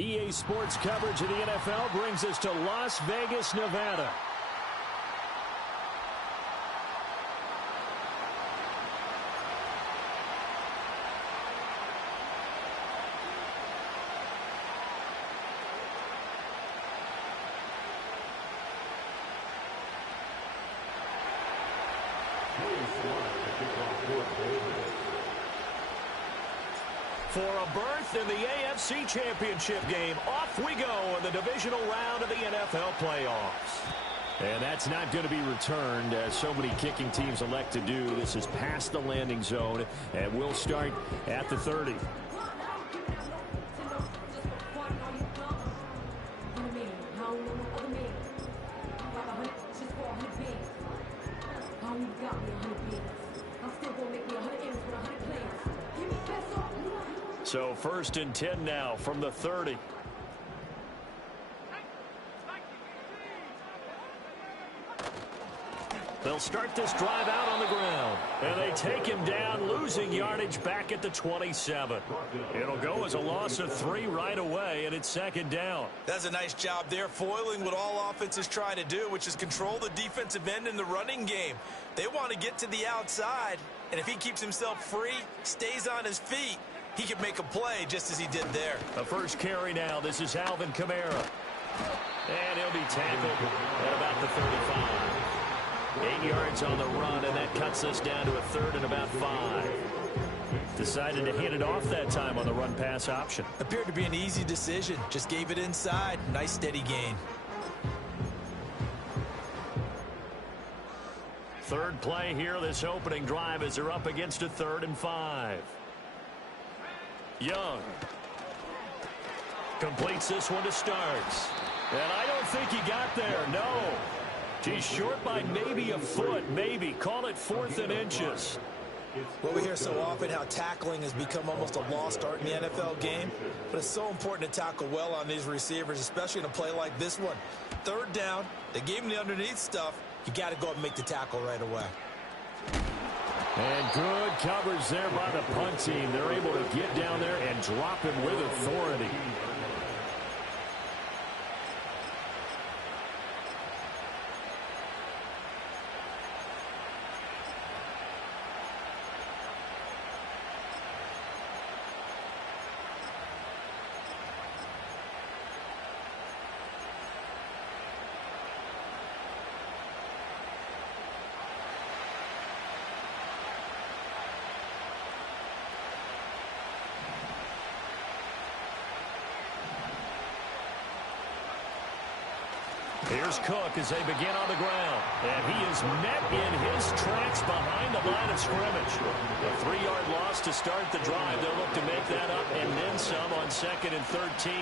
EA Sports coverage of the NFL brings us to Las Vegas, Nevada. For a berth in the AFC Championship game, off we go in the divisional round of the NFL playoffs. And that's not going to be returned, as so many kicking teams elect to do. This is past the landing zone, and we'll start at the 30. So 1st and 10 now from the 30. They'll start this drive out on the ground. And they take him down, losing yardage back at the 27. It'll go as a loss of 3 right away, and it's 2nd down. That's a nice job there, foiling what all offenses try to do, which is control the defensive end in the running game. They want to get to the outside, and if he keeps himself free, stays on his feet, he can make a play just as he did there. The first carry now. This is Alvin Kamara. And he'll be tackled at about the 35. 8 yards on the run, and that cuts us down to a 3rd and about 5. Decided to hit it off that time on the run-pass option. Appeared to be an easy decision. Just gave it inside. Nice steady gain. 3rd play here, this opening drive, as they're up against a 3rd and 5. Young completes this one to Starks. And I don't think he got there, no. He's short by maybe a foot, maybe. Call it 4th and inches. Well, we hear so often how tackling has become almost a lost art in the NFL game. But it's so important to tackle well on these receivers, especially in a play like this one. 3rd down, they gave him the underneath stuff. You got to go up and make the tackle right away. And good coverage there by the punt team. They're able to get down there and drop him with authority. Here's Cook as they begin on the ground. And he is met in his tracks behind the line of scrimmage. A 3-yard loss to start the drive. They'll look to make that up and then some on 2nd and 13.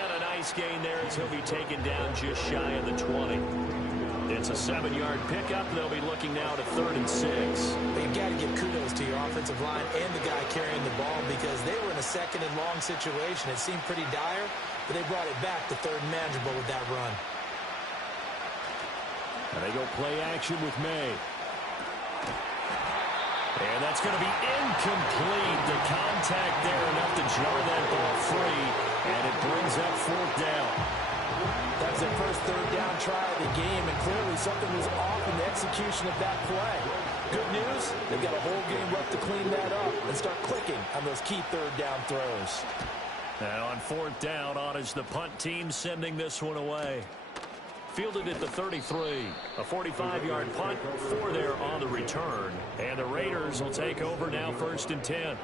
And a nice gain there as he'll be taken down just shy of the 20. It's a 7-yard pickup. They'll be looking now to 3rd and 6. But you've got to give kudos to your offensive line and the guy carrying the ball, because they were in a 2nd and long situation. It seemed pretty dire, but they brought it back to 3rd and manageable with that run. And they go play action with May. And that's going to be incomplete. The contact there enough to jar that ball free, and it brings up 4th down. That's their first 3rd down try of the game, and clearly something was off in the execution of that play. Good news, they've got a whole game left to clean that up and start clicking on those key 3rd down throws. And on 4th down, on is the punt team sending this one away. Fielded at the 33. A 45-yard punt, 4 there on the return. And the Raiders will take over now 1st and 10.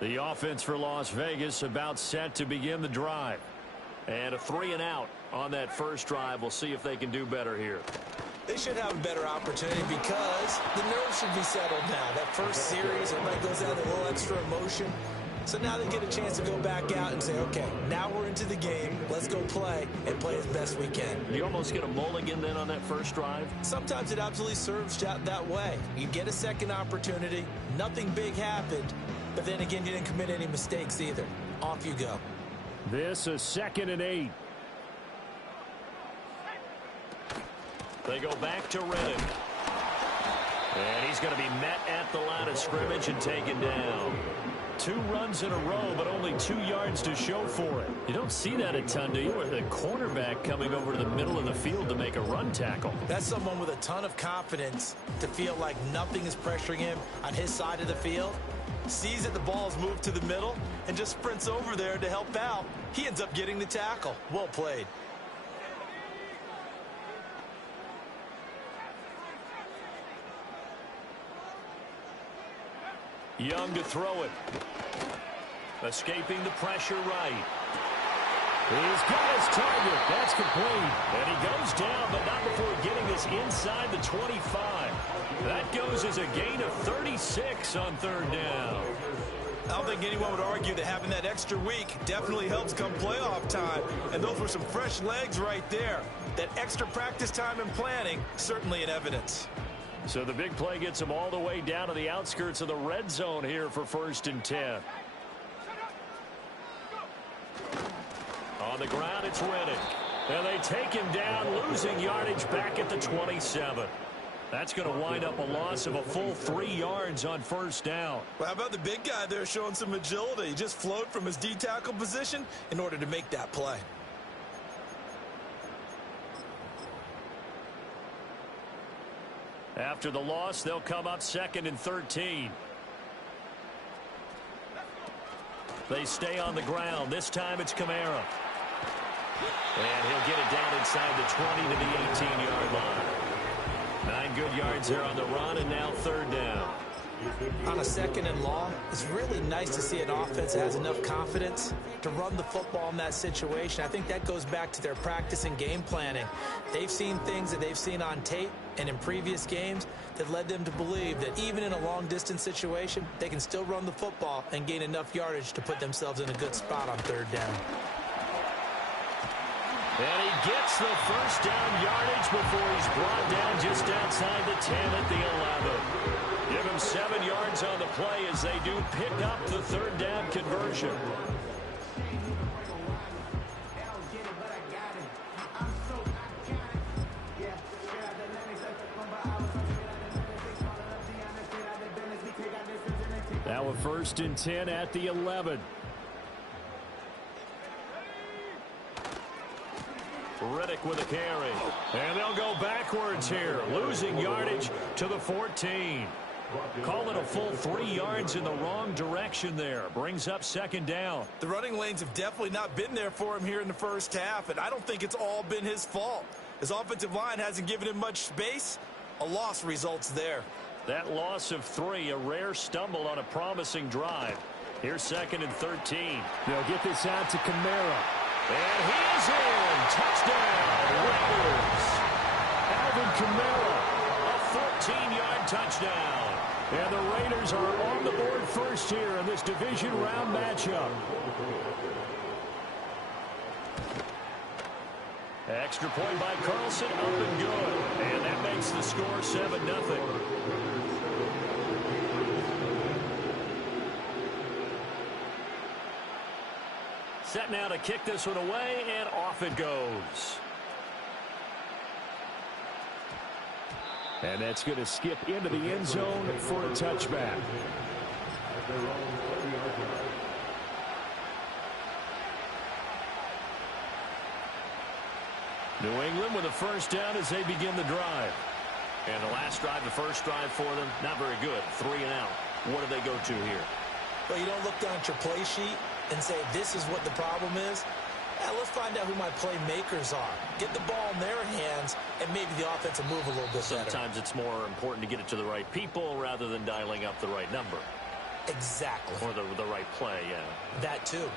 The offense for Las Vegas about set to begin the drive. And a 3-and-out on that first drive. We'll see if they can do better here. They should have a better opportunity because the nerves should be settled now. That first series, everybody goes out with a little extra emotion. So now they get a chance to go back out and say, okay, now we're into the game. Let's go play and play as best we can. You almost get a mulligan then on that first drive? Sometimes it absolutely serves that way. You get a second opportunity. Nothing big happened. But then again, you didn't commit any mistakes either. Off you go. This is 2nd and 8. They go back to Reddick. And he's going to be met at the line of scrimmage and taken down. 2 runs in a row, but only 2 yards to show for it. You don't see that a ton, do you? With a cornerback coming over to the middle of the field to make a run tackle. That's someone with a ton of confidence to feel like nothing is pressuring him on his side of the field. Sees that the ball's moved to the middle and just sprints over there to help out. He ends up getting the tackle. Well played. Young to throw it. Escaping the pressure right. He's got his target. That's complete. And he goes down, but not before getting this inside the 25. That goes as a gain of 36 on 3rd down. I don't think anyone would argue that having that extra week definitely helps come playoff time. And those were some fresh legs right there. That extra practice time and planning, certainly in evidence. So the big play gets him all the way down to the outskirts of the red zone here for 1st and 10. On the ground, it's Reddick. And they take him down, losing yardage back at the 27. That's going to wind up a loss of a full 3 yards on 1st down. Well, how about the big guy there showing some agility? He just flowed from his D-tackle position in order to make that play. After the loss, they'll come up 2nd and 13. They stay on the ground. This time it's Kamara. And he'll get it down inside the 20 to the 18-yard line. 9 good yards there on the run, and now 3rd down. On a 2nd and long, it's really nice to see an offense that has enough confidence to run the football in that situation. I think that goes back to their practice and game planning. They've seen things that they've seen on tape and in previous games that led them to believe that even in a long-distance situation, they can still run the football and gain enough yardage to put themselves in a good spot on 3rd down. And he gets the 1st down yardage before he's brought down just outside the 10 at the 11. Give him 7 yards on the play as they do pick up the 3rd down conversion. Now a 1st and 10 at the 11. Reddick with a carry. And they'll go backwards here, losing yardage to the 14. Call it a full 3 yards in the wrong direction there. Brings up 2nd down. The running lanes have definitely not been there for him here in the 1st half, and I don't think it's all been his fault. His offensive line hasn't given him much space. A loss results there. That loss of 3, a rare stumble on a promising drive. Here's 2nd and 13. They'll get this out to Kamara. And he is in. Touchdown, Raiders. Alvin Kamara, a 14-yard touchdown. And the Raiders are on the board first here in this division round matchup. Extra point by Carlson, up and good. And that makes the score 7-0. Set now to kick this one away, and off it goes. And that's going to skip into the end zone for a touchback. New England with a 1st down as they begin the drive. And the last drive, the first drive for them, not very good. 3 and out. What do they go to here? Well, you don't look down at your play sheet and say, this is what the problem is. Let's find out who my playmakers are. Get the ball in their hands, and maybe the offense will move a little bit better. Sometimes it's more important to get it to the right people rather than dialing up the right number. Exactly. Or the right play, yeah. That too.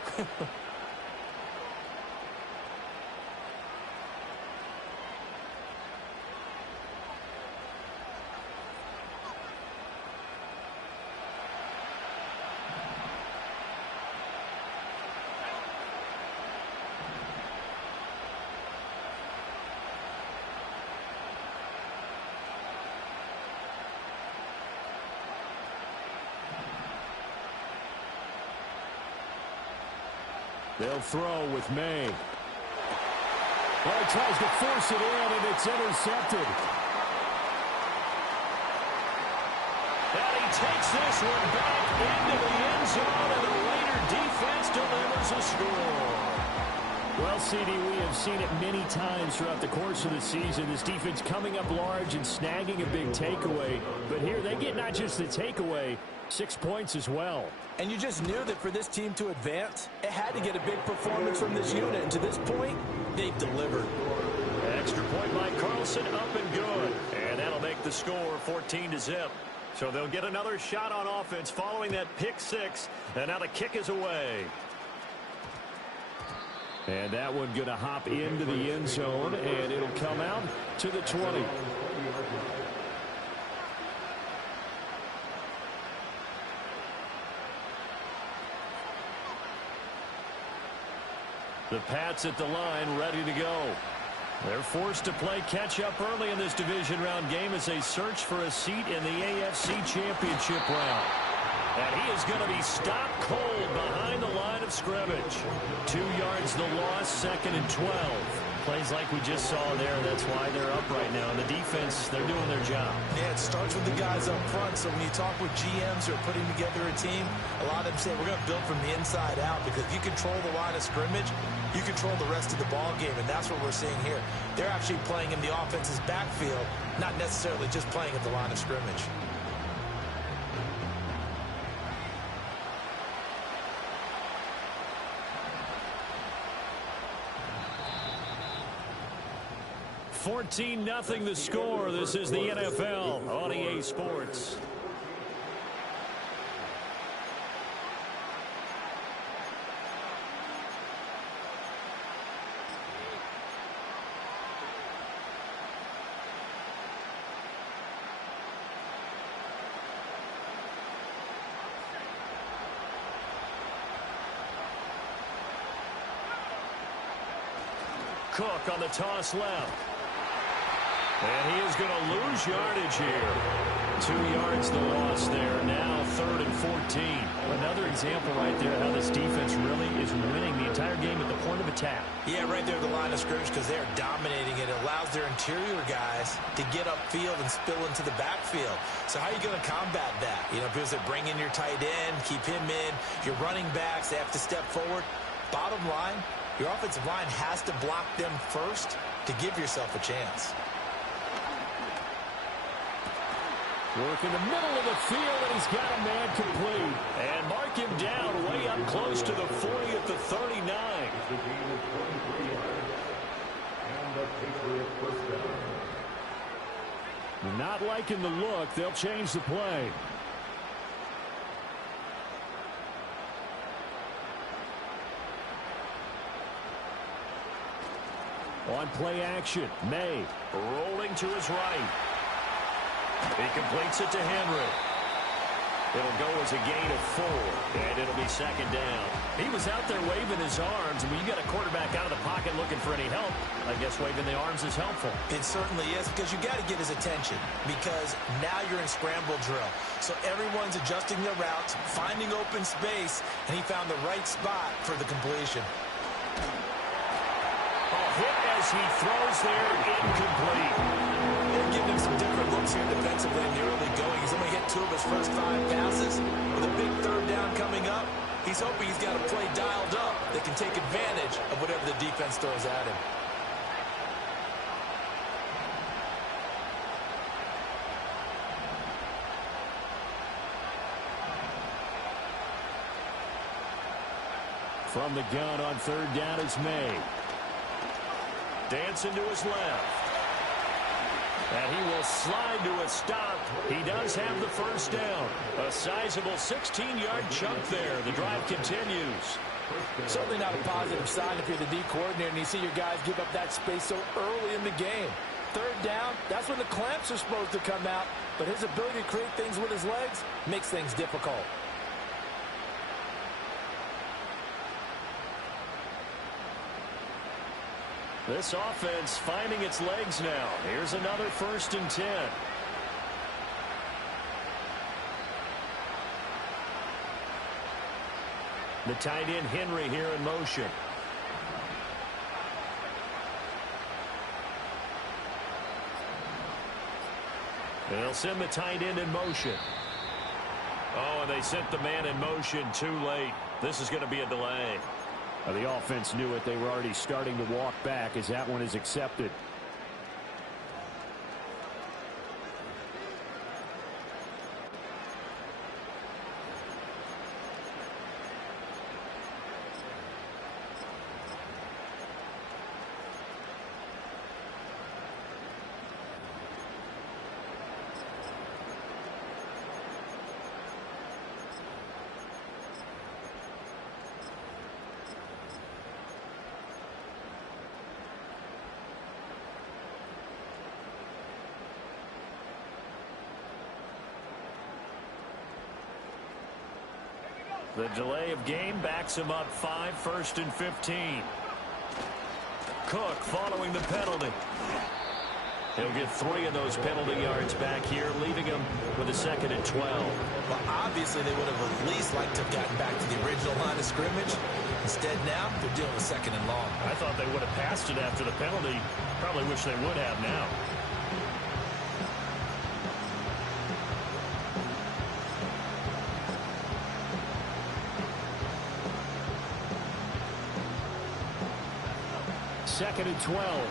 They'll throw with May. Well, he tries to force it in, and it's intercepted. And he takes this one back into the end zone, and the Raider defense delivers a score. Well, CD, we have seen it many times throughout the course of the season. This defense coming up large and snagging a big takeaway. But here they get not just the takeaway, 6 points as well. And you just knew that for this team to advance, it had to get a big performance from this unit. And to this point, they've delivered. Extra point by Carlson, up and good. And that'll make the score 14-0. So they'll get another shot on offense following that pick six. And now the kick is away. And that one going to hop into the end zone, and it'll come out to the 20. The Pats at the line, ready to go. They're forced to play catch-up early in this division round game as they search for a seat in the AFC Championship round. And he is going to be stopped cold behind the line of scrimmage. 2 yards the loss, 2nd and 12. Plays like we just saw there. That's why they're up right now. And the defense, they're doing their job. Yeah, it starts with the guys up front. So when you talk with GMs who are putting together a team, a lot of them say we're going to build from the inside out, because if you control the line of scrimmage, you control the rest of the ball game, and that's what we're seeing here. They're actually playing in the offense's backfield, not necessarily just playing at the line of scrimmage. $14-0 the score. This is the NFL on EA Sports. Cook on the toss left. And he is going to lose yardage here. 2 yards the loss there. Now 3rd and 14. Another example right there how this defense really is winning the entire game at the point of attack. Yeah, right there at the line of scrimmage, because they're dominating it. It allows their interior guys to get upfield and spill into the backfield. So how are you going to combat that? You know, because they bring in your tight end, keep him in. Your running backs, they have to step forward. Bottom line, your offensive line has to block them first to give yourself a chance. Work in the middle of the field, and he's got a man complete. And mark him down way up close to the 40 at the 39. Not liking the look. They'll change the play. On play action, May rolling to his right. He completes it to Henry. It'll go as a gain of 4, and it'll be 2nd down. He was out there waving his arms, and when you got a quarterback out of the pocket looking for any help, I guess waving the arms is helpful. It certainly is, because you got to get his attention, because now you're in scramble drill. So everyone's adjusting their routes, finding open space, and he found the right spot for the completion. A hit as he throws there, incomplete. They're giving him some different looks here defensively in the early going. He's only hit 2 of his first 5 passes. With a big 3rd down coming up, he's hoping he's got a play dialed up that can take advantage of whatever the defense throws at him. From the gun on 3rd down is May. Dancing to his left. And he will slide to a stop. He does have the 1st down. A sizable 16-yard chunk there. The drive continues. Certainly not a positive sign if you're the D coordinator and you see your guys give up that space so early in the game. 3rd down, that's when the clamps are supposed to come out. But his ability to create things with his legs makes things difficult. This offense finding its legs now. Here's another 1st and 10. The tight end Henry here in motion. They'll send the tight end in motion. Oh, and they sent the man in motion too late. This is going to be a delay. The offense knew it. They were already starting to walk back as that one is accepted. The delay of game backs him up 5, 1st and 15. Cook following the penalty. He'll get 3 of those penalty yards back here, leaving him with a 2nd and 12. Well, obviously they would have at least liked to have gotten back to the original line of scrimmage. Instead now, they're dealing with 2nd and long. I thought they would have passed it after the penalty. Probably wish they would have now. Second and 12.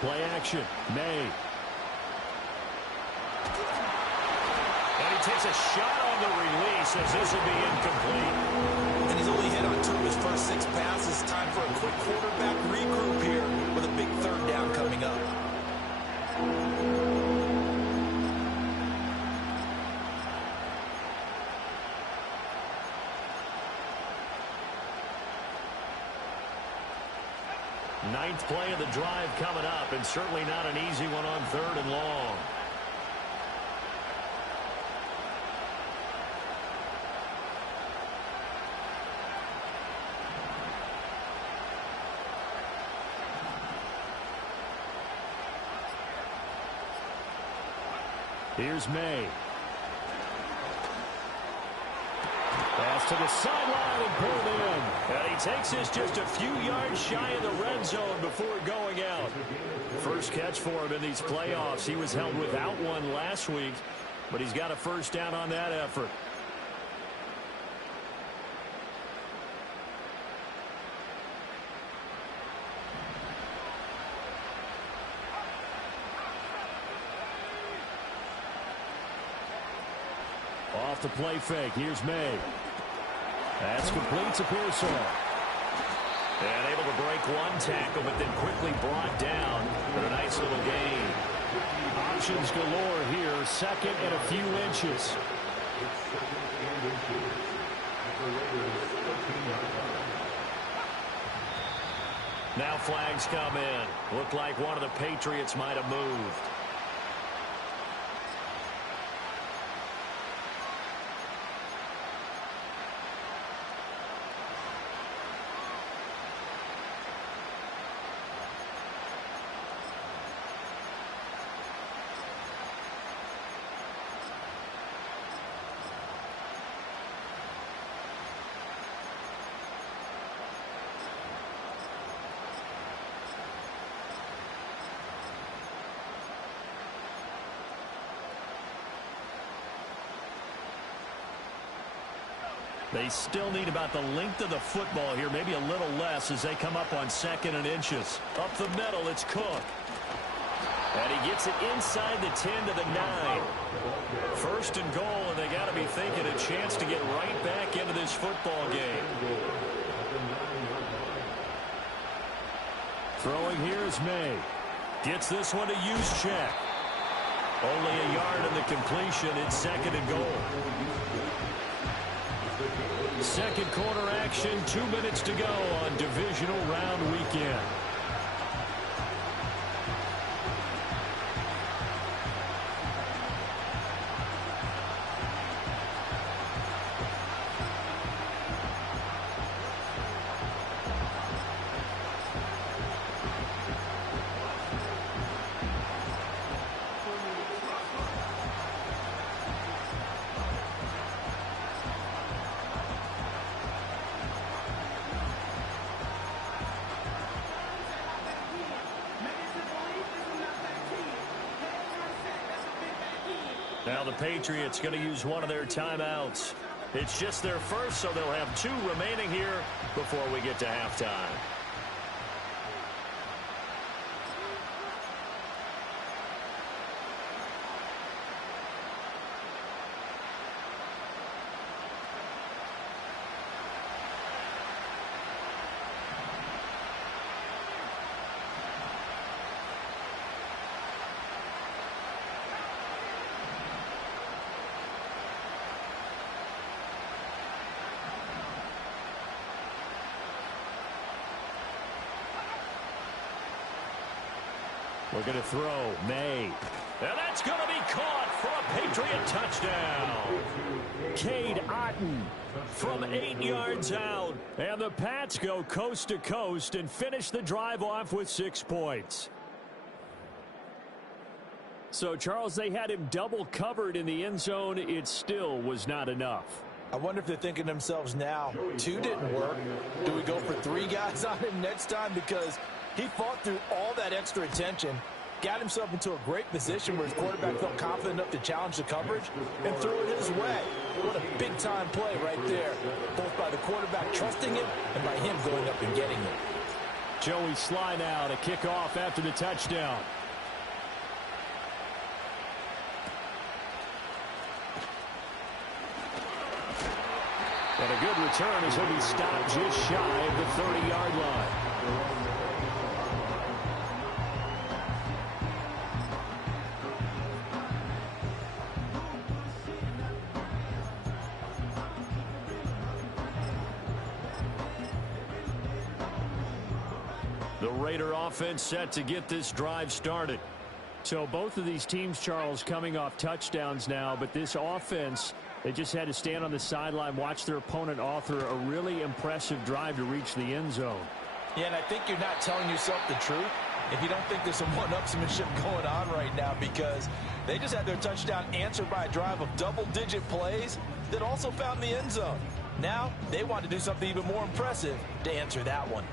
Play action. May. And he takes a shot on the release as this will be incomplete. And he's only hit on 2 of his first 6 passes. Time for a quick quarterback regroup here with a big 3rd down coming up. Ninth play of the drive coming up, and certainly not an easy one on 3rd and long. Here's May. Pass to the sideline and pulled in. And he takes this just a few yards shy of the red zone before going out. First catch for him in these playoffs. He was held without one last week, but he's got a 1st down on that effort. Off the play fake. Here's May. That's complete to Pearsall. And able to break one tackle, but then quickly brought down for a nice little gain. Options galore here. 2nd and a few inches. Now flags come in. Looked like one of the Patriots might have moved. They still need about the length of the football here, maybe a little less as they come up on 2nd and inches. Up the middle, it's Cook. And he gets it inside the 10 to the 9. 1st and goal, and they got to be thinking a chance to get right back into this football game. Throwing here is May. Gets this one to use check. Only a yard in the completion. It's 2nd and goal. Second quarter action, 2 minutes to go on divisional round weekend. Now the Patriots going to use one of their timeouts. It's just their first, so they'll have 2 remaining here before we get to halftime. We're going to throw May. And that's going to be caught for a Patriot touchdown. Cade Otton from 8 yards out. And the Pats go coast to coast and finish the drive off with 6 points. So, Charles, they had him double covered in the end zone. It still was not enough. I wonder if they're thinking to themselves now, 2 didn't work. Do we go for 3 guys on him next time? Because he fought through all that extra attention, got himself into a great position where his quarterback felt confident enough to challenge the coverage and threw it his way. What a big-time play right there, both by the quarterback trusting him and by him going up and getting it. Joey Sly now to kick off after the touchdown. And a good return as he'll be stopped just shy of the 30-yard line. The Raider offense set to get this drive started. So both of these teams, Charles, coming off touchdowns now, but this offense, they just had to stand on the sideline, watch their opponent author a really impressive drive to reach the end zone. Yeah, and I think you're not telling yourself the truth if you don't think there's some one-upsmanship going on right now, because they just had their touchdown answered by a drive of double-digit plays that also found the end zone. Now they want to do something even more impressive to answer that one.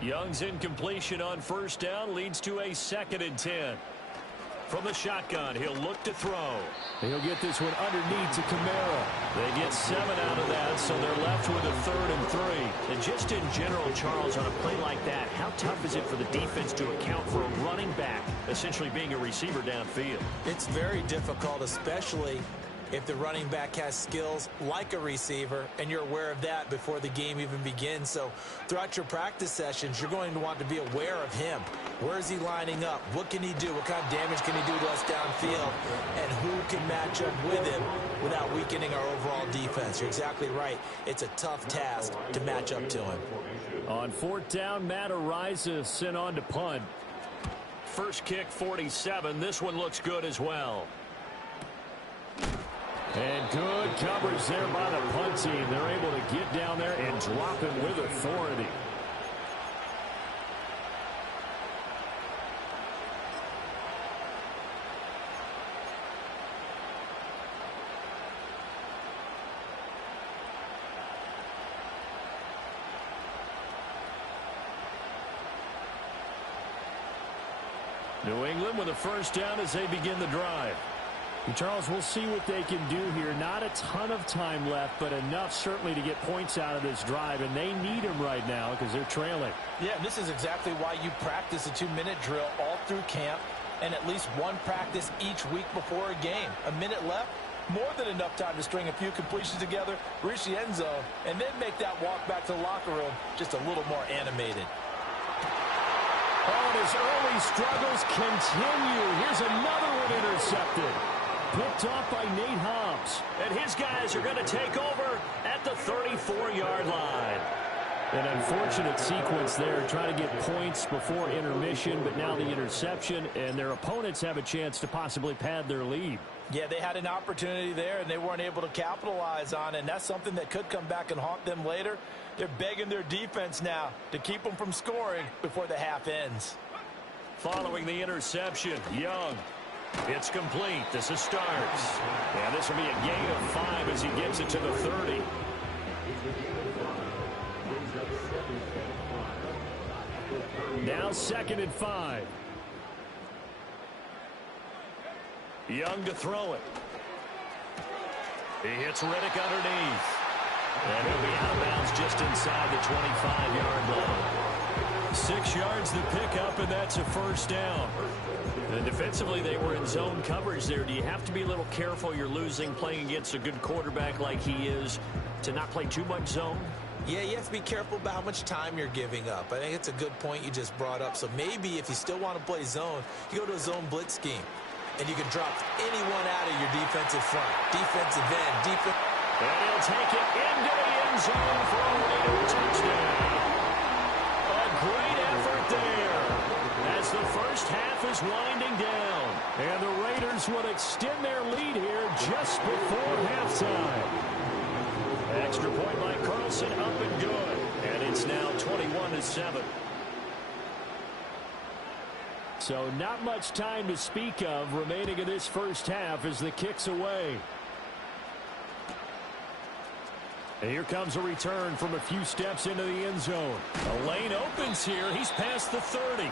Young's incompletion on first down leads to a 2nd and 10. From the shotgun, he'll look to throw. He'll get this one underneath to Kamara. They get 7 out of that, so they're left with a 3rd and 3. And just in general, Charles, on a play like that, how tough is it for the defense to account for a running back essentially being a receiver downfield? It's very difficult, especially if the running back has skills like a receiver, and you're aware of that before the game even begins. So throughout your practice sessions, you're going to want to be aware of him. Where is he lining up? What can he do? What kind of damage can he do to us downfield? And who can match up with him without weakening our overall defense? You're exactly right. It's a tough task to match up to him. On 4th down, Matt Ariza sent on to punt. First kick, 47. This one looks good as well. And good coverage there by the punt team. They're able to get down there and drop him with authority. New England with a first down as they begin the drive. And Charles, we'll see what they can do here. Not a ton of time left, but enough certainly to get points out of this drive, and they need them right now because they're trailing. Yeah, and this is exactly why you practice a 2-minute drill all through camp and at least one practice each week before a game. A minute left, more than enough time to string a few completions together, reach the end zone, and then make that walk back to the locker room just a little more animated. Oh, and his early struggles continue. Here's another one intercepted. Picked off by Nate Hobbs. And his guys are going to take over at the 34-yard line. An unfortunate sequence there, trying to get points before intermission, but now the interception, and their opponents have a chance to possibly pad their lead. Yeah, they had an opportunity there, and they weren't able to capitalize on it, and that's something that could come back and haunt them later. They're begging their defense now to keep them from scoring before the half ends. Following the interception, Young. It's complete. This is Starks. And this will be a gain of 5 as he gets it to the 30. Now 2nd and 5. Young to throw it. He hits Riddick underneath. And he'll be out of bounds just inside the 25-yard line. 6 yards to pick up, and that's a first down. And defensively, they were in zone coverage there. Do you have to be a little careful? You're losing, playing against a good quarterback like he is, to not play too much zone? Yeah, you have to be careful about how much time you're giving up. I think it's a good point you just brought up. So maybe if you still want to play zone, you go to a zone blitz scheme, and you can drop anyone out of your defensive front, defensive end, defense. And he'll take it into the end zone for a Raider touchdown. A great effort there as the first half is winding down. And the Raiders would extend their lead here just before halftime. Extra point by Carlson, up and good. And it's now 21-7. So not much time to speak of remaining in this first half as the kick's away. And here comes a return from a few steps into the end zone. A lane opens here. He's past the 30.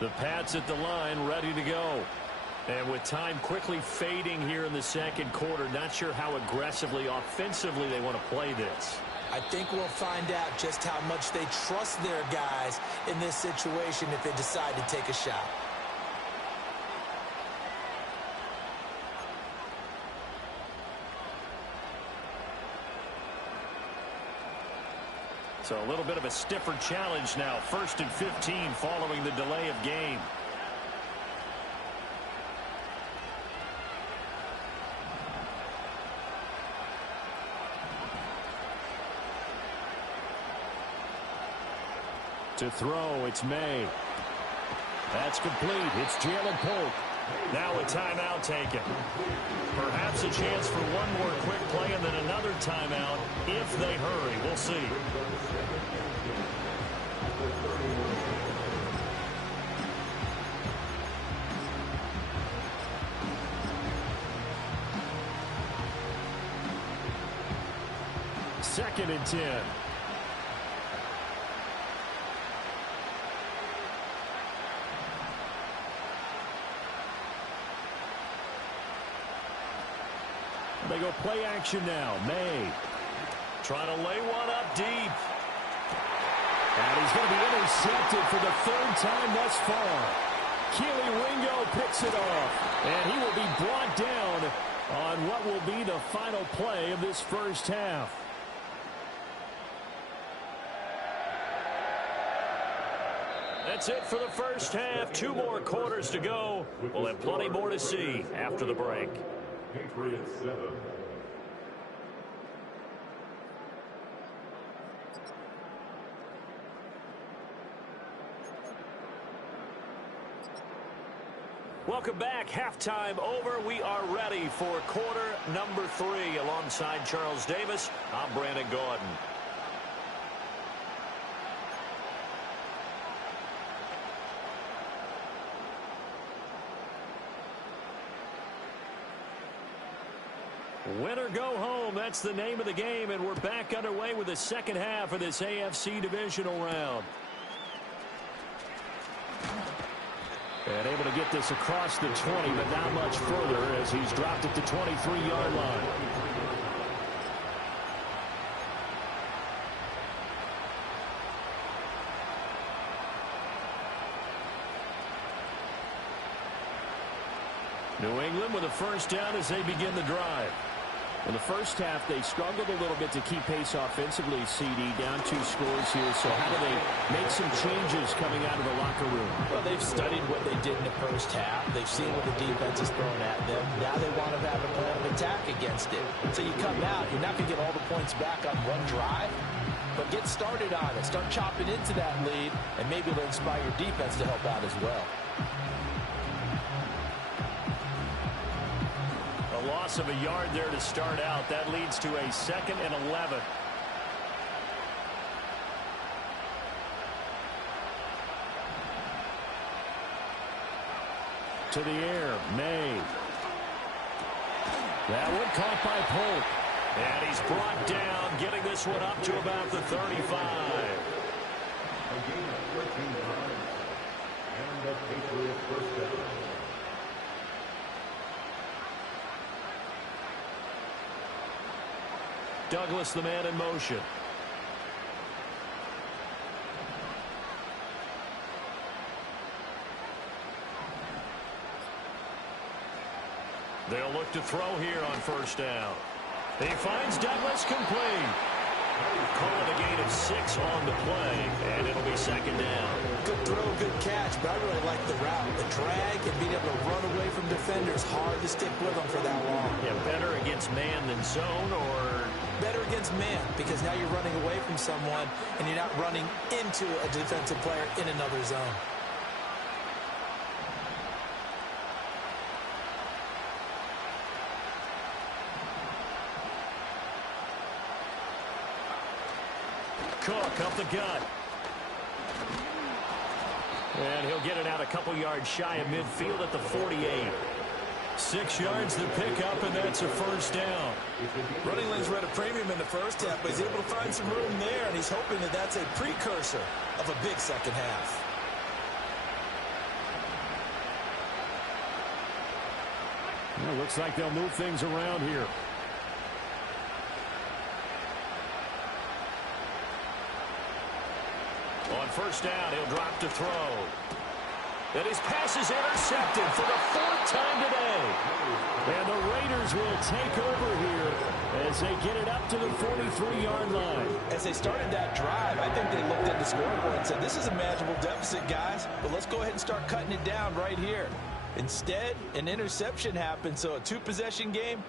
The Pats at the line, ready to go. And with time quickly fading here in the second quarter, not sure how aggressively, offensively they want to play this. I think we'll find out just how much they trust their guys in this situation if they decide to take a shot. So a little bit of a stiffer challenge now. 1st and 15 following the delay of game. To throw, it's May. That's complete. It's Jalen Polk. Now a timeout taken. Perhaps a chance for one more quick play and then another timeout if they hurry. We'll see. Second and 10. They go play action now. May trying to lay one up deep. And he's going to be intercepted for the 3rd time thus far. Keely Ringo picks it off. And he will be brought down on what will be the final play of this first half. That's it for the first half. 2 more quarters to go. We'll have plenty more to see after the break. Patriots 7. Welcome back. Halftime over. We are ready for quarter number 3. Alongside Charles Davis, I'm Brandon Gordon. Win or go home, that's the name of the game, and we're back underway with the second half of this AFC divisional round. And able to get this across the 20, but not much further as he's dropped at the 23-yard line. New England with a first down as they begin the drive. In the first half, they struggled a little bit to keep pace offensively, CD, down 2 scores here. So how do they make some changes coming out of the locker room? Well, they've studied what they did in the first half. They've seen what the defense is throwing at them. Now they want to have a plan of attack against it. So you come out, you're not going to get all the points back on one drive. but get started on it. Start chopping into that lead, and maybe it'll inspire your defense to help out as well. A loss of a yard there to start out. That leads to a 2nd and 11. To the air, May. That one caught by Polk. And he's brought down, getting this one up to about the 35. Douglas, the man in motion. They'll look to throw here on 1st down. He finds Douglas complete. Call it a gain of 6 on the play, and it'll be 2nd down. Good throw, good catch, but I really like the route. The drag and being able to run away from defenders, hard to stick with them for that long. Yeah, better against man than zone, or? Better against man, because now you're running away from someone, and you're not running into a defensive player in another zone. Cook up the gut. And he'll get it out a couple yards shy of midfield at the 48. 6 yards to pick up, and that's a 1st down. Running lanes were at a premium in the first half, but he's able to find some room there, and he's hoping that that's a precursor of a big second half. Well, looks like they'll move things around here. On 1st down, he'll drop to throw. And his pass is intercepted for the 4th time today. And the Raiders will take over here as they get it up to the 43-yard line. As they started that drive, I think they looked at the scoreboard and said, this is a manageable deficit, guys, but let's go ahead and start cutting it down right here. Instead, an interception happened, so a 2-possession game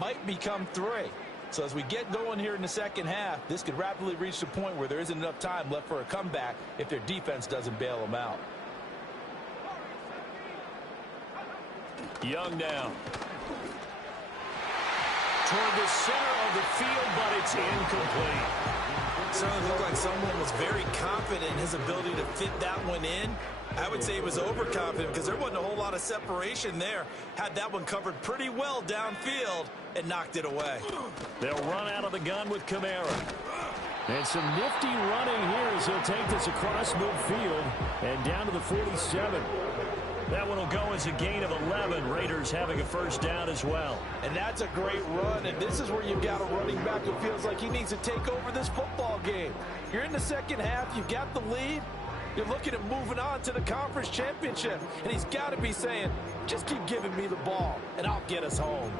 might become 3. So as we get going here in the second half, this could rapidly reach the point where there isn't enough time left for a comeback if their defense doesn't bail them out. Young now. Toward the center of the field, but it's incomplete. Certainly looked like someone was very confident in his ability to fit that one in. I would say he was overconfident because there wasn't a whole lot of separation there. Had that one covered pretty well downfield and knocked it away. They'll run out of the gun with Kamara. And some nifty running here as he'll take this across midfield and down to the 47. That one will go as a gain of 11. Raiders having a 1st down as well. And that's a great run, and this is where you've got a running back who feels like he needs to take over this football game. You're in the second half, you've got the lead. You're looking at moving on to the conference championship, and he's got to be saying, just keep giving me the ball, and I'll get us home.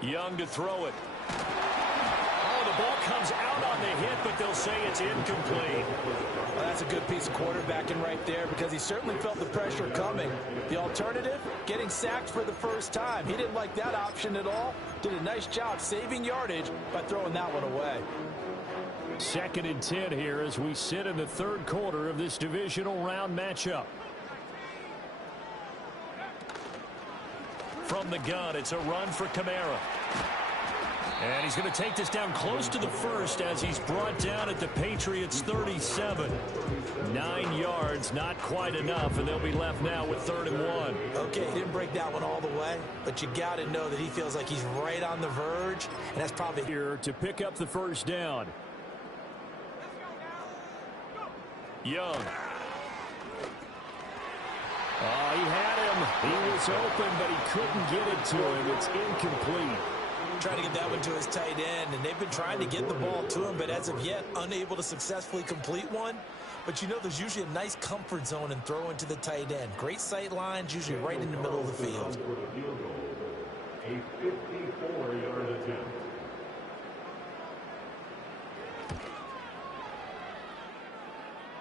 Young to throw it. Oh, the ball comes out on the hit, but they'll say it's incomplete. Well, that's a good piece of quarterbacking right there because he certainly felt the pressure coming. The alternative, getting sacked for the 1st time. He didn't like that option at all. Did a nice job saving yardage by throwing that one away. 2nd and 10 here as we sit in the 3rd quarter of this divisional round matchup. From the gun, it's a run for Kamara. And he's going to take this down close to the 1st as he's brought down at the Patriots' 37. 9 yards, not quite enough, and they'll be left now with 3rd and 1. Okay, he didn't break that one all the way, but you got to know that he feels like he's right on the verge, and that's probably here to pick up the 1st down. Young. Oh, he had him. He was open, but he couldn't get it to him. It's incomplete. Trying to get that one to his tight end, and they've been trying to get the ball to him, but as of yet, unable to successfully complete one. But you know there's usually a nice comfort zone in throwing to the tight end. Great sight lines, usually right in the middle of the field. A 54-yard attempt.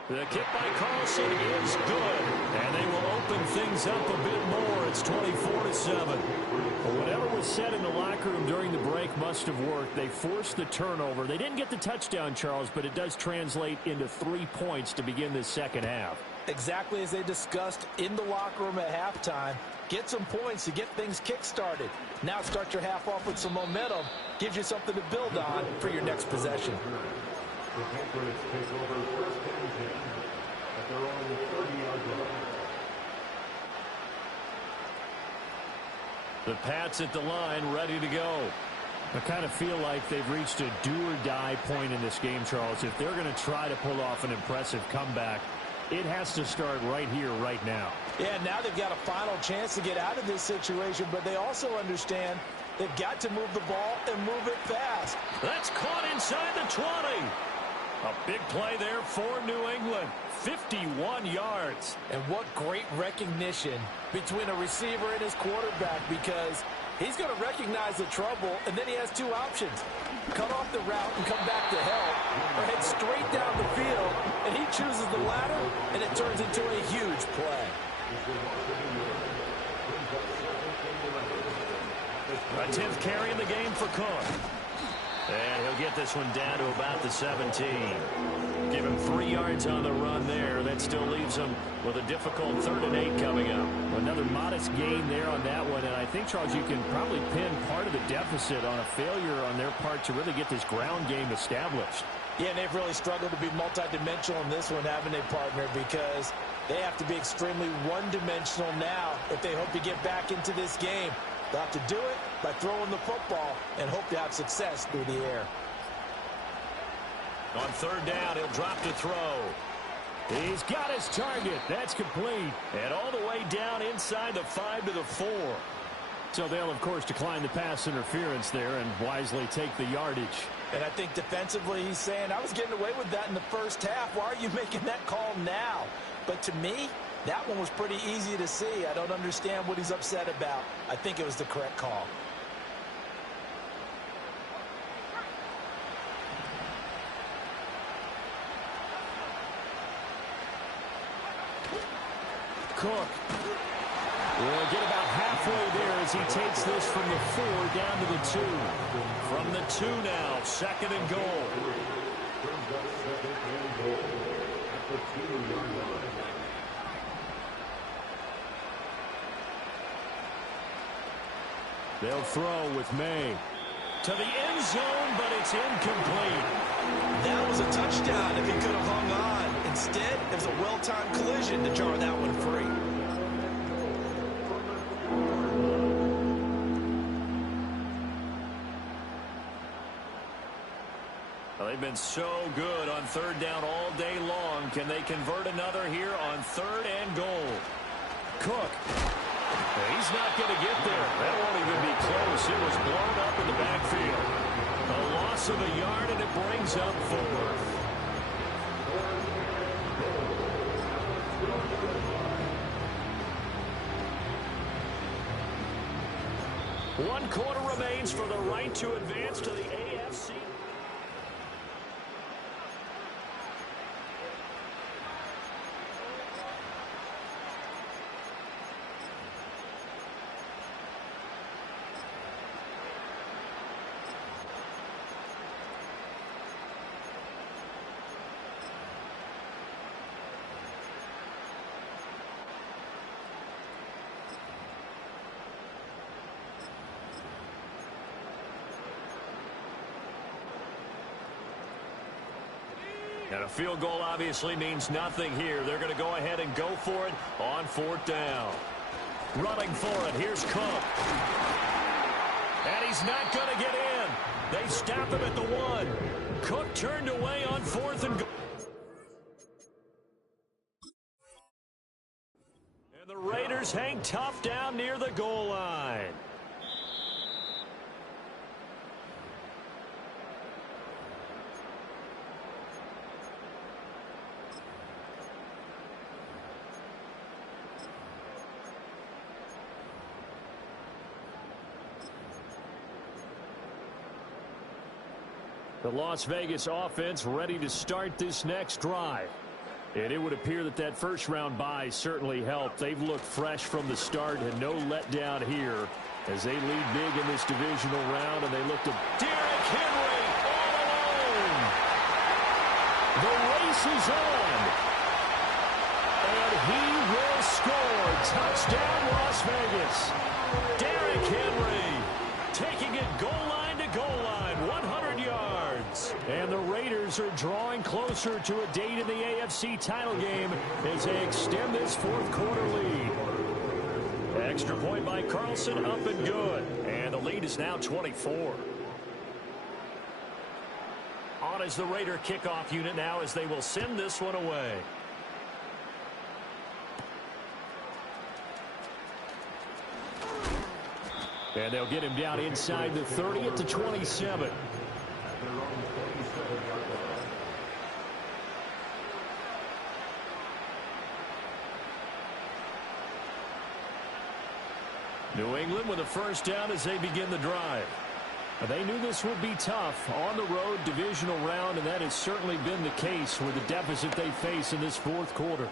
The kick by Carlson is good, and they will open things up a bit more. It's 24-7. But whatever was said in the locker room during the break must have worked. They forced the turnover. They didn't get the touchdown, Charles, but it does translate into 3 points to begin this second half. Exactly as they discussed in the locker room at halftime. Get some points to get things kick-started. Now start your half off with some momentum. Gives you something to build on for your next possession. The Patriots take over first and 10 at their own 30-yard line. The Pats at the line, ready to go. I kind of feel like they've reached a do-or-die point in this game, Charles. If they're going to try to pull off an impressive comeback, it has to start right here, right now. Yeah, now they've got a final chance to get out of this situation, but they also understand they've got to move the ball and move it fast. That's caught inside the 20. A big play there for New England. 51 yards. And what great recognition between a receiver and his quarterback, because he's going to recognize the trouble, and then he has two options. Cut off the route and come back to help, or head straight down the field, and he chooses the latter, and it turns into a huge play. A 10th carry in the game for Cook. And he'll get this one down to about the 17. Give him 3 yards on the run there. That still leaves him with a difficult 3rd and 8 coming up. Another modest gain there on that one. And I think, Charles, you can probably pin part of the deficit on a failure on their part to really get this ground game established. Yeah, and they've really struggled to be multidimensional in this one, haven't they, partner? Because they have to be extremely one-dimensional now if they hope to get back into this game. They'll have to do it by throwing the football and hope to have success through the air. On 3rd down, he'll drop to throw. He's got his target. That's complete. And all the way down inside the 5 to the 4. So they'll, of course, decline the pass interference there and wisely take the yardage. And I think defensively he's saying, I was getting away with that in the first half. Why are you making that call now? But to me, that one was pretty easy to see. I don't understand what he's upset about. I think it was the correct call. Cook will get about halfway there as he takes this from the 4 down to the 2. From the 2 now, 2nd and goal. They'll throw with May. To the end zone, but it's incomplete. That was a touchdown if he could have hung on. Instead, it was a well-timed collision to jar that one free. Well, they've been so good on 3rd down all day long. Can they convert another here on 3rd and goal? Cook. He's not going to get there. That won't even be close. It was blown up in the backfield. A loss of a yard, and it brings up 4th. One quarter remains for the right to advance to the AFC. And a field goal obviously means nothing here. They're going to go ahead and go for it on 4th down. Running for it. Here's Cook. And he's not going to get in. They stop him at the 1. Cook turned away on 4th and goal. And the Raiders hang tough down near the goal line. The Las Vegas offense ready to start this next drive. And it would appear that that first-round bye certainly helped. They've looked fresh from the start and no letdown here as they lead big in this divisional round, and they look to Derrick Henry all alone. The race is on. And he will score. Touchdown, Las Vegas. Derrick Henry taking it goal line to goal line, 100 yards. And the Raiders are drawing closer to a date in the AFC title game as they extend this fourth quarter lead. Extra point by Carlson, up and good. And the lead is now 24. On is the Raider kickoff unit now as they will send this one away. And they'll get him down inside the 30 at the 27. New England with a first down as they begin the drive. They knew this would be tough on the road divisional round, and that has certainly been the case with the deficit they face in this fourth quarter.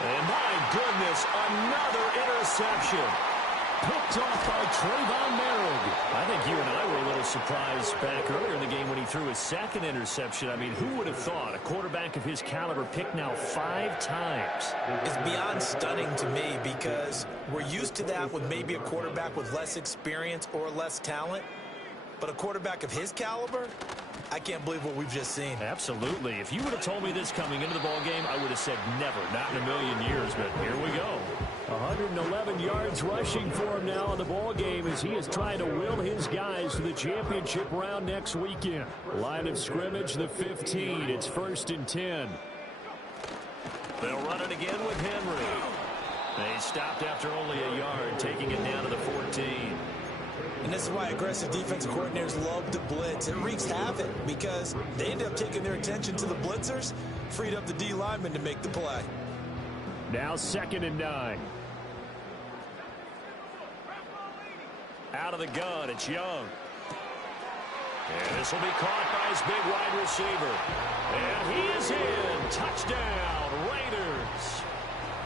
And my goodness, another interception. Picked off by Trayvon Merrick. I think you and I were a little surprised back earlier in the game when he threw his second interception. I mean, who would have thought a quarterback of his caliber picked now 5 times? It's beyond stunning to me because we're used to that with maybe a quarterback with less experience or less talent. But a quarterback of his caliber, I can't believe what we've just seen. Absolutely. If you would have told me this coming into the ball game, I would have said never, not in a million years. But here we go. 111 yards rushing for him now in the ball game as he is trying to will his guys to the championship round next weekend. Line of scrimmage, the 15. It's 1st and 10. They'll run it again with Henry. They stopped after only a yard, taking it down to the 14. And this is why aggressive defensive coordinators love to blitz. It wreaks havoc because they end up taking their attention to the blitzers, freed up the D lineman to make the play. Now 2nd and 9. Out of the gun, it's Young. And this will be caught by his big wide receiver. And he is in. Touchdown, Raiders.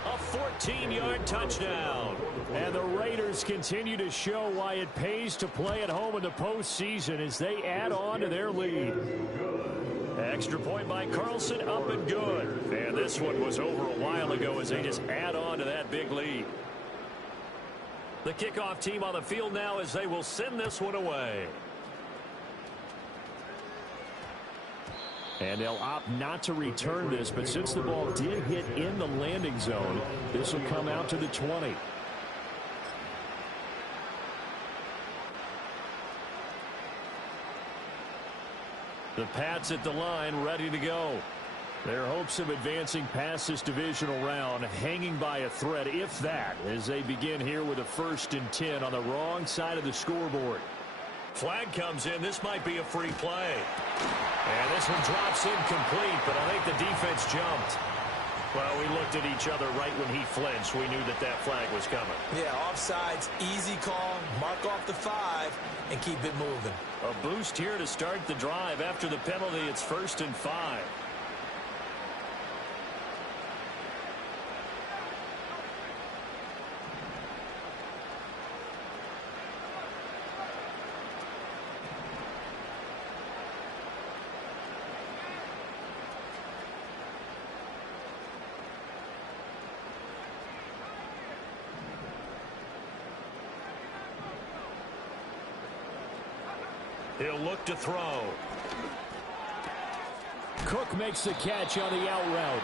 A 14-yard touchdown. And the Raiders continue to show why it pays to play at home in the postseason as they add on to their lead. Extra point by Carlson, up and good. And this one was over a while ago as they just add on to that big lead. The kickoff team on the field now as they will send this one away. And they'll opt not to return this, but since the ball did hit in the landing zone, this will come out to the 20. The Pats at the line, ready to go. Their hopes of advancing past this divisional round hanging by a thread, if that, as they begin here with a 1st and 10 on the wrong side of the scoreboard. Flag comes in. This might be a free play. And this one drops incomplete, but I think the defense jumped. Well, we looked at each other right when he flinched. We knew that that flag was coming. Yeah, offsides, easy call, mark off the 5, and keep it moving. A boost here to start the drive. After the penalty, it's 1st and 5. He'll look to throw. Cook makes the catch on the out route.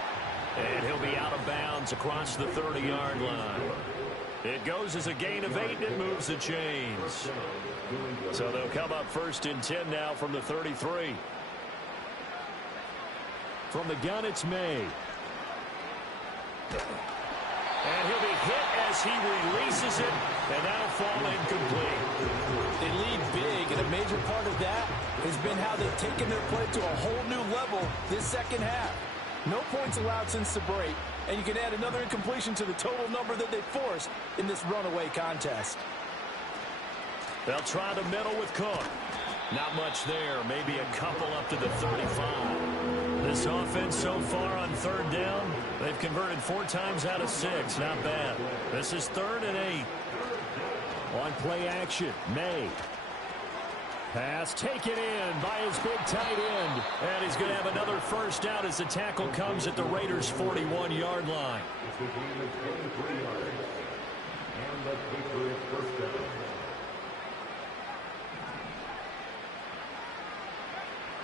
And he'll be out of bounds across the 30-yard line. It goes as a gain of 8, and it moves the chains. So they'll come up 1st and 10 now from the 33. From the gun, it's May. And he'll be hit as he releases it, and that'll fall incomplete. They lead big, and a major part of that has been how they've taken their play to a whole new level this second half. No points allowed since the break, and you can add another incompletion to the total number that they forced in this runaway contest. They'll try the middle with Cook. Not much there, maybe a couple up to the 35. This offense so far on third down, they've converted 4 times out of 6. Not bad. This is 3rd and 8. On play action, May. Pass taken in by his big tight end. And he's going to have another first down as the tackle comes at the Raiders' 41-yard line.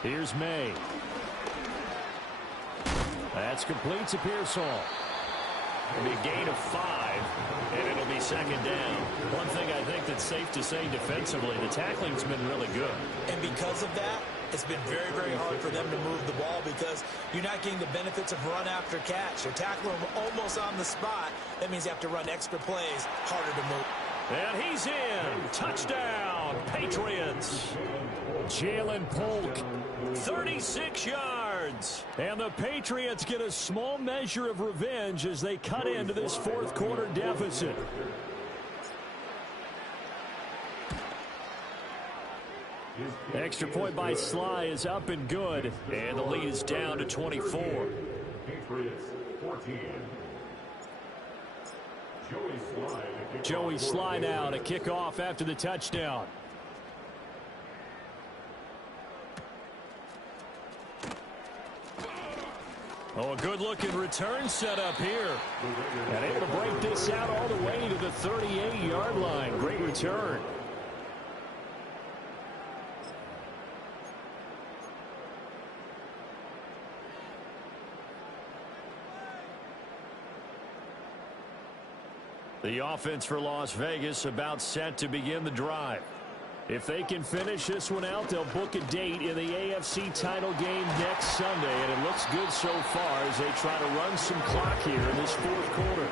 Here's May. That's complete to Pearsall. It'll be a gain of 5, and it'll be 2nd down. One thing I think that's safe to say defensively, the tackling's been really good. And because of that, it's been very, very hard for them to move the ball because you're not getting the benefits of run after catch. They're tackling them almost on the spot. That means you have to run extra plays, harder to move. And he's in. Touchdown, Patriots. Jalen Polk, 36 yards. And the Patriots get a small measure of revenge as they cut into this 4th quarter deficit. Extra point by Sly is up and good. And the lead is down to 24. Patriots 14. Joey Sly now to kick off after the touchdown. Oh, a good-looking return set up here. And able to break this out all the way to the 38-yard line. Great return. The offense for Las Vegas about set to begin the drive. If they can finish this one out, they'll book a date in the AFC title game next Sunday, and it looks good so far as they try to run some clock here in this 4th quarter.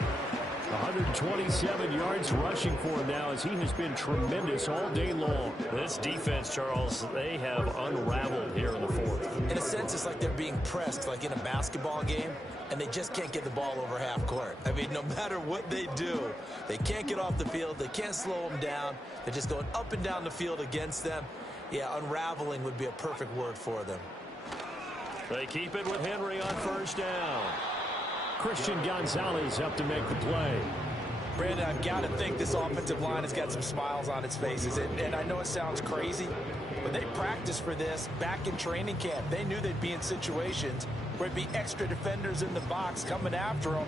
127 yards rushing for him now as he has been tremendous all day long. This defense, Charles, they have unraveled here in the 4th. In a sense, it's like they're being pressed like in a basketball game, and they just can't get the ball over half court. I mean, no matter what they do, they can't get off the field. They can't slow them down. They're just going up and down the field against them. Yeah, unraveling would be a perfect word for them. They keep it with Henry on first down. Christian Gonzalez up to make the play. Brandon, I've got to think this offensive line has got some smiles on its faces. And I know it sounds crazy, but they practiced for this back in training camp. They knew they'd be in situations where it'd be extra defenders in the box coming after them,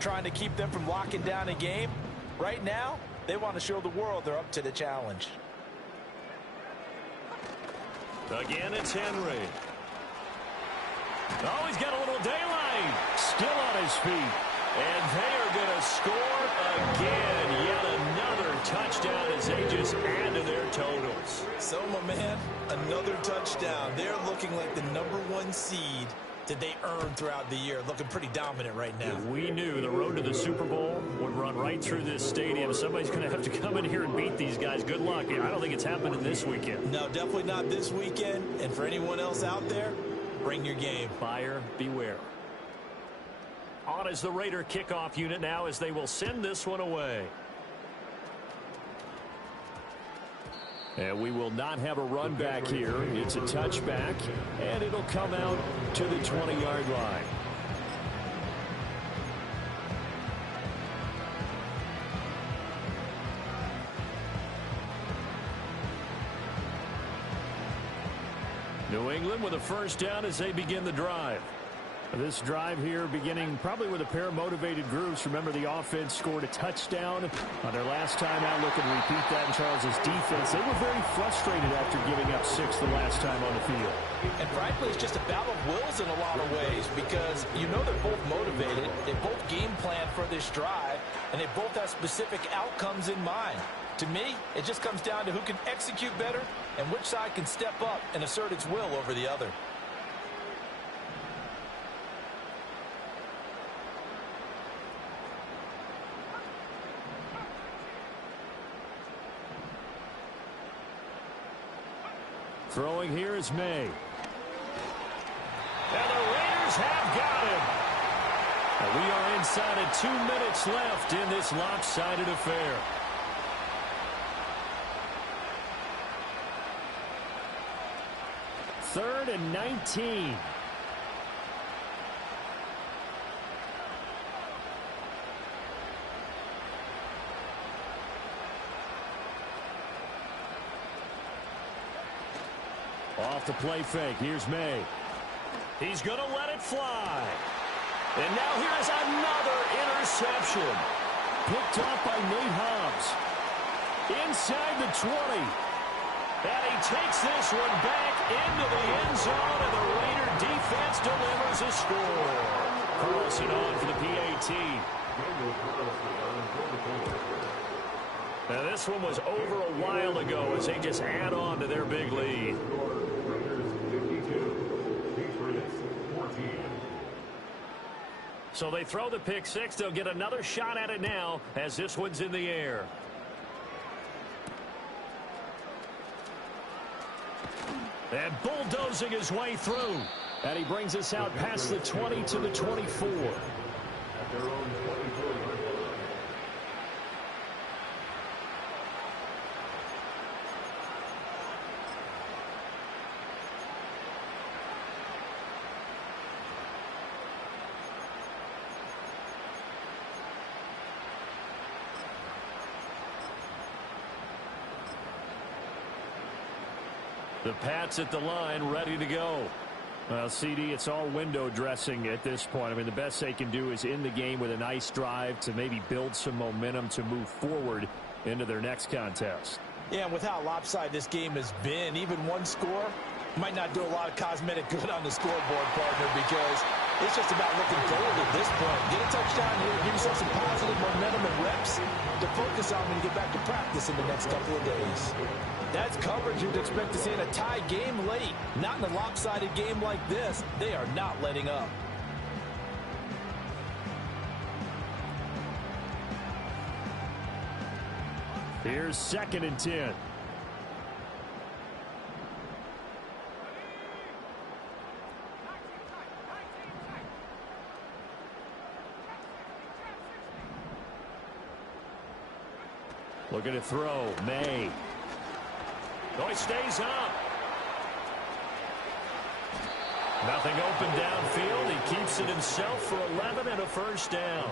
trying to keep them from locking down a game. Right now, they want to show the world they're up to the challenge. Again, it's Henry. Oh, he's got a little daylight. Still on his feet. And they are going to score again. Yet another touchdown as they just add to their totals. So, my man, another touchdown. They're looking like the #1 seed that they earned throughout the year. Looking pretty dominant right now. We knew the road to the Super Bowl would run right through this stadium. Somebody's going to have to come in here and beat these guys. Good luck. I don't think it's happening this weekend. No, definitely not this weekend. And for anyone else out there, bring your game. Buyer beware. On is the Raider kickoff unit now as they will send this one away. And we will not have a run back here. It's a touchback, and it'll come out to the 20-yard line. New England with a first down as they begin the drive. This drive here beginning probably with a pair of motivated groups. Remember, the offense scored a touchdown on their last time out. Look and repeat that in Charles's defense. They were very frustrated after giving up 6 the last time on the field. And frankly, it's just a battle of wills in a lot of ways because you know they're both motivated. They both game plan for this drive, and they both have specific outcomes in mind. To me, it just comes down to who can execute better and which side can step up and assert its will over the other. Throwing here is May. And the Raiders have got him. And we are inside of 2 minutes left in this lopsided affair. Third and 19. Off the play fake. Here's May. He's going to let it fly. And now here's another interception. Picked off by Nate Hobbs. Inside the 20. And he takes this one back into the end zone, and the Raider defense delivers a score. Carlson on for the PAT. Now this one was over a while ago as they just add on to their big lead. So they throw the pick six. They'll get another shot at it now as this one's in the air. And bulldozing his way through. And he brings us out past the 20 to the 24. The Pats at the line, ready to go. Well, CD, it's all window dressing at this point. I mean, the best they can do is in the game with a nice drive to maybe build some momentum to move forward into their next contest. Yeah, and with how lopsided this game has been, even one score might not do a lot of cosmetic good on the scoreboard, partner, because it's just about looking forward at this point. Get a touchdown here, give yourself some positive momentum and reps to focus on when you get back to practice in the next couple of days. That's coverage you'd expect to see in a tie game late. Not in a lopsided game like this. They are not letting up. Here's 2nd and 10. Looking to throw. May. Oh, he stays up. Nothing open downfield. He keeps it himself for 11 and a first down.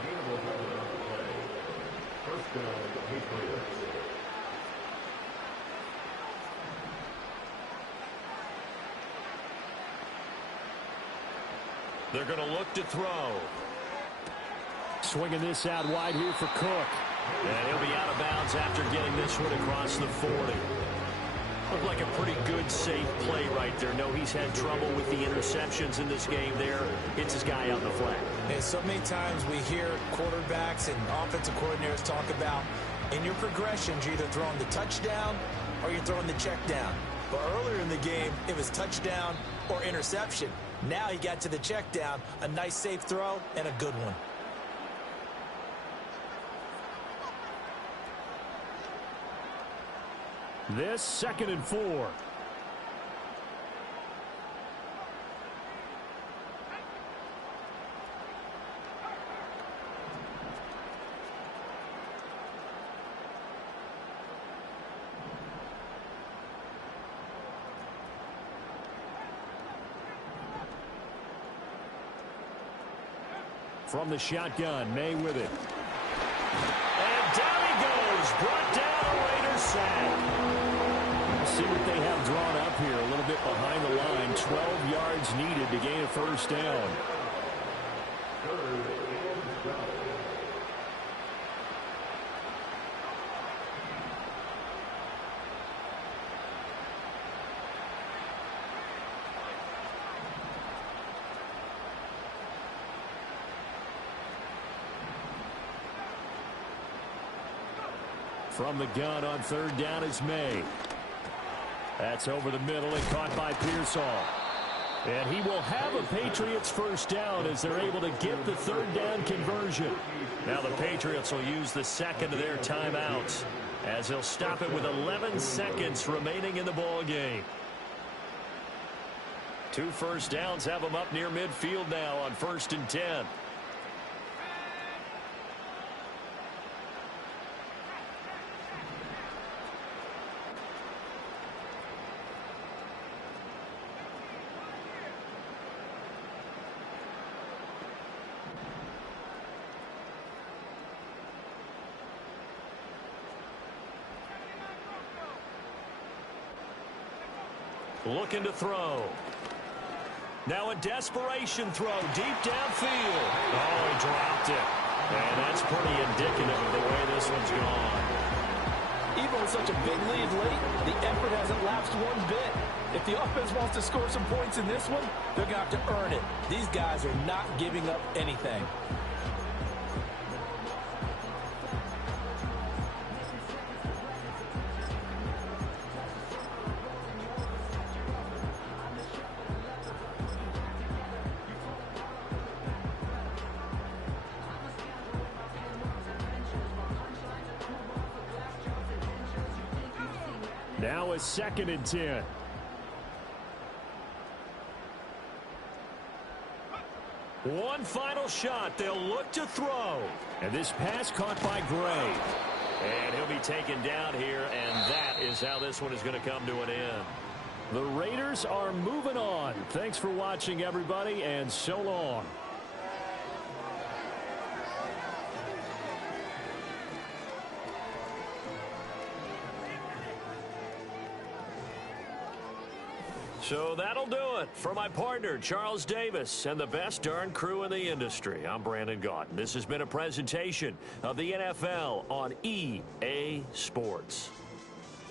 They're going to look to throw. Swinging this out wide here for Cook. And he'll be out of bounds after getting this one across the 40. Looked like a pretty good, safe play right there. No, he's had trouble with the interceptions in this game there. Hits his guy out the flat. And so many times we hear quarterbacks and offensive coordinators talk about in your progressions, you're either throwing the touchdown or you're throwing the check down. But earlier in the game, it was touchdown or interception. Now he got to the check down, a nice safe throw, and a good one. This 2nd and 4. From the shotgun, May with it. And down he goes. Brought down a Raider sack. See what they have drawn up here. A little bit behind the line. 12 yards needed to gain a first down. From the gun on 3rd down is May. That's over the middle and caught by Pearsall. And he will have a Patriots first down as they're able to get the 3rd down conversion. Now the Patriots will use the second of their timeouts as they'll stop it with 11 seconds remaining in the ball game. 2 first downs have them up near midfield now on 1st and 10. Looking to throw. Now a desperation throw deep downfield. Oh, he dropped it. And that's pretty indicative of the way this one's gone. Even with such a big lead late, the effort hasn't lapsed one bit. If the offense wants to score some points in this one, they're going to have to earn it. These guys are not giving up anything. Now a 2nd and 10. One final shot. They'll look to throw. And this pass caught by Gray. And he'll be taken down here, and that is how this one is going to come to an end. The Raiders are moving on. Thanks for watching, everybody, and so long. So that'll do it. For my partner, Charles Davis, and the best darn crew in the industry, I'm Brandon Gaudin. This has been a presentation of the NFL on EA Sports.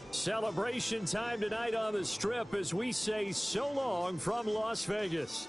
Celebration time tonight on the Strip as we say so long from Las Vegas.